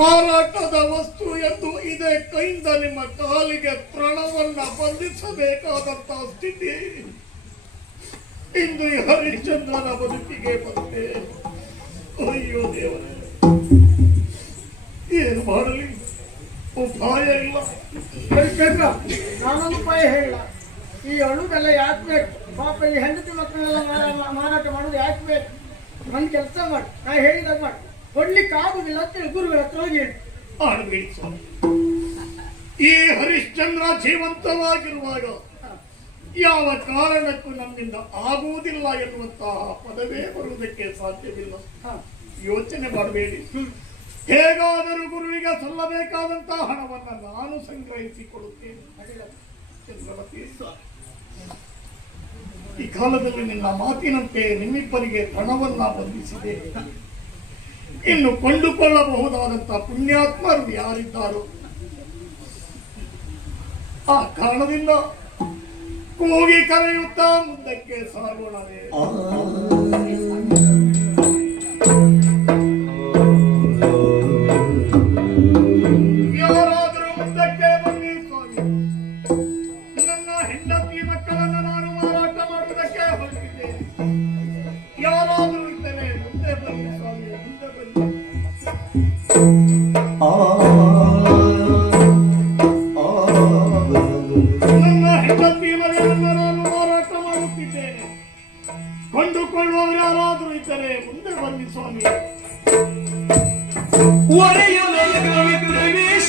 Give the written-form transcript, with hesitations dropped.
ಮಾರಾಟದ ವಸ್ತು ಎಂದು ಇದೇ ಕೈಯಿಂದ ನಿಮ್ಮ ಕಾಲಿಗೆ ಪ್ರಾಣವನ್ನ ಬಂಧಿಸಬೇಕಾದಂತಹ ಸ್ಥಿತಿ ಇಂದು ಈ ಹರಿಶ್ಚಂದ್ರನ ಬದುಕಿಗೆ ಬಂದೆ. ಅಯ್ಯೋ ದೇವರೇ, ಏನು ಮಾಡಲಿ? ಉಪಾಯ ಇಲ್ಲ. ನಾನೊಂದು ಉಪಾಯ ಹೇಳಿಲ್ಲ. ಈ ಅಳುಗೆಲ್ಲ ಯಾಕೆ ಬೇಕು? ಪಾಪ ಈ ಹೆಂಡತಿ ಮಕ್ಕಳೆಲ್ಲ ಮಾರಾಟ ಮಾಡೋದು ಯಾಕೆ ಬೇಕು? ಒಂದು ಕೆಲಸ ಮಾಡಿ, ನಾ ಹೇಳಿದಾಗ ಮಾಡಿ, ಕೊಡ್ಲಿಕ್ಕೆ ಆಗುದಿಲ್ಲ ಅಂತೇಳಿ ಗುರುಗಳ ಹತ್ರ ಹೋಗಿ ಹೇಳಿ. ಆಡಬೇಡಿ ಸ್ವಾಮಿ. ಈ ಹರಿಶ್ಚಂದ್ರ ಜೀವಂತವಾಗಿರುವಾಗ ಯಾವ ಕಾರಣಕ್ಕೂ ನಮ್ಮಿಂದ ಆಗುವುದಿಲ್ಲ ಎನ್ನುವಂತಹ ಪದವೇ ಬರುವುದಕ್ಕೆ ಸಾಧ್ಯವಿಲ್ಲ. ಯೋಚನೆ ಮಾಡಬೇಡಿ. ಹೇಗಾದರೂ ಗುರುವಿಗೆ ಸಲ್ಲಬೇಕಾದಂತಹ ಹಣವನ್ನ ನಾನು ಸಂಗ್ರಹಿಸಿಕೊಡುತ್ತೇನೆ. ಚಂದ್ರವತಿ, ಈ ಕಾಲದಲ್ಲಿ ನಿನ್ನ ಮಾತಿನಂತೆ ನಿಮ್ಮಿಬ್ಬರಿಗೆ ಹಣವನ್ನ ಬಂಧಿಸಿದೆ. ಇನ್ನು ಕೊಂಡುಕೊಳ್ಳಬಹುದಾದಂತಹ ಪುಣ್ಯಾತ್ಮರು ಯಾರಿದ್ದಾರೋ ಆ ಕಾರಣದಿಂದ ಕೂಗಿ ಕರೆಯುತ್ತಾ ಮುಂದಕ್ಕೆ ಸಾಗೋಣವೇ. ಯಾರಾದರೂ ಮುಂದಕ್ಕೆ ಬನ್ನಿ ಸ್ವಾಮಿ. ನನ್ನ ಹೆಂಡತಿ ಮಕ್ಕಳನ್ನು ನಾನು ಮಾರಾಟ ಮಾಡುವುದಕ್ಕೆ ಹೊರಟಿದ್ದೇನೆ. ಯಾರಾದರೂ ಇದ್ದರೆ ಮುಂದೆ ಬನ್ನಿ ಸ್ವಾಮಿ, ಮುಂದೆ ಬನ್ನಿ. ನನ್ನ ಹೆಂಡತಿ ಮಗಳನ್ನು ನಾನು ಮಾರಾಟ ಮಾಡುತ್ತಿದ್ದೇನೆ. ಕೊಂಡುಕೊಳ್ಳುವವರು ಯಾರಾದರೂ ಇದ್ದರೆ ಮುಂದೆ ಬನ್ನಿ ಸ್ವಾಮಿ. ಪ್ರವೇಶ